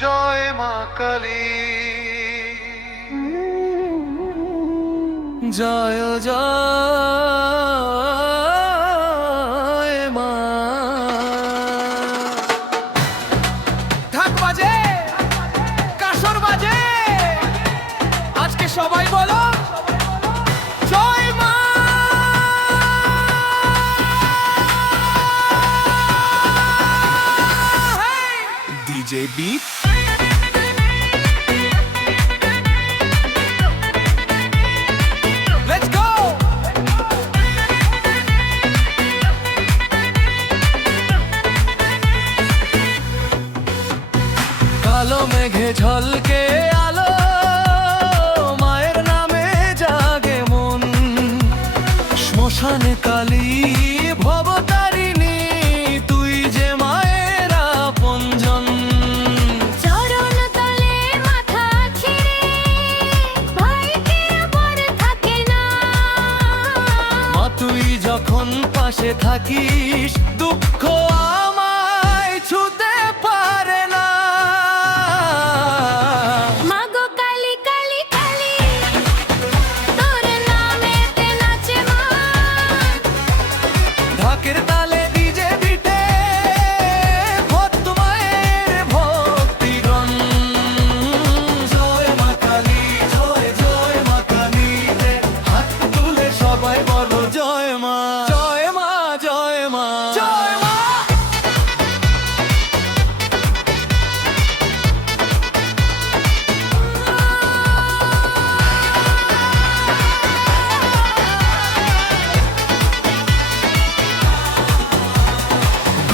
জয় মা কালী, জয় জয় মা। ঢাক বাজে, কাসর বাজে, আজকে সবাই বলো জয় মা। ডিজে বিট, কালো মেঘে ঝলকে আলো, মায়ের নামে জাগে মন। শ্মশানে কালী ভবতারিণী, তুই যে মায়ের আপনজন। চরণ তলে মাথা ছেড়ে ভয়কে আবার থাকে না। মা তুই যখন পাশে থাকিস, দুঃখ আমায় ছুতে পারে না। মাগো কালী কালী কালী, তোর নামেতে নাচে মন। ঢাকের তালে ডিজে বিটে ভক্ত মায়ের ভক্তিগণ। জয় মা কালী, জয় জয় মা কালী রে, হাত তুলে সবাই বলো জয় মা, জয় মা, জয় মা, জয় মা।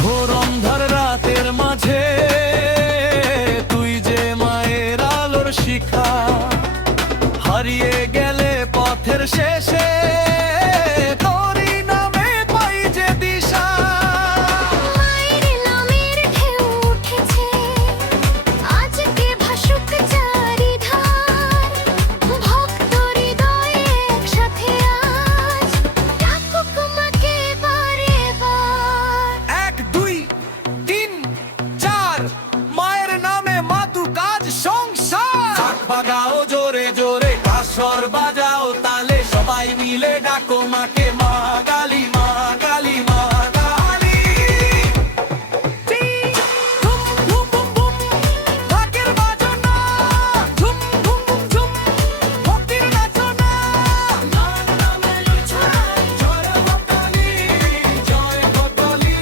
ঘোর অন্ধকার রাতের মাঝে তুই যে মায়ের আলোর শিখা। হারিয়ে গেলে পথের শেষে তোরই নামে পাই যে দিশা। মায়ের নামের ঢেউ উঠেছে, আজকে ভাসুক চারিধার। ভক্ত হৃদয়ে একসাথে আজ ডাকুক মাকে বারে বার। 1 2 3 4, মায়ের নামে মাতু কাজ সংসার। ঢাক বাজাও জোরে জোরে, কাসর বাজাও তালে, সবাই মিলে ডাকো মাকে মা কালী, মা কালী, মা কালী। ধুম ধুম বুম বুম, ঢাকের বাজনা, ধুম ধুম বুম ঝুম, ভক্তির নাচনা। মার নামে ছড়াই জয় মা কালী, জয় মা কালী,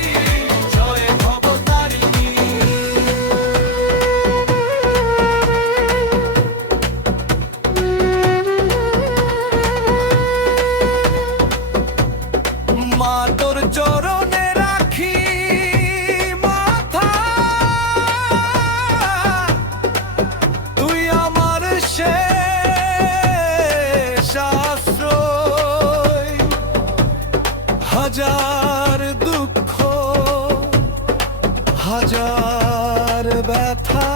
জয় ভবতারিণী। মা তোর চরণে রাখি মাথা, তুই আমার শেষ আশ্রয়। হাজার দুঃখ, হাজার ব্যথা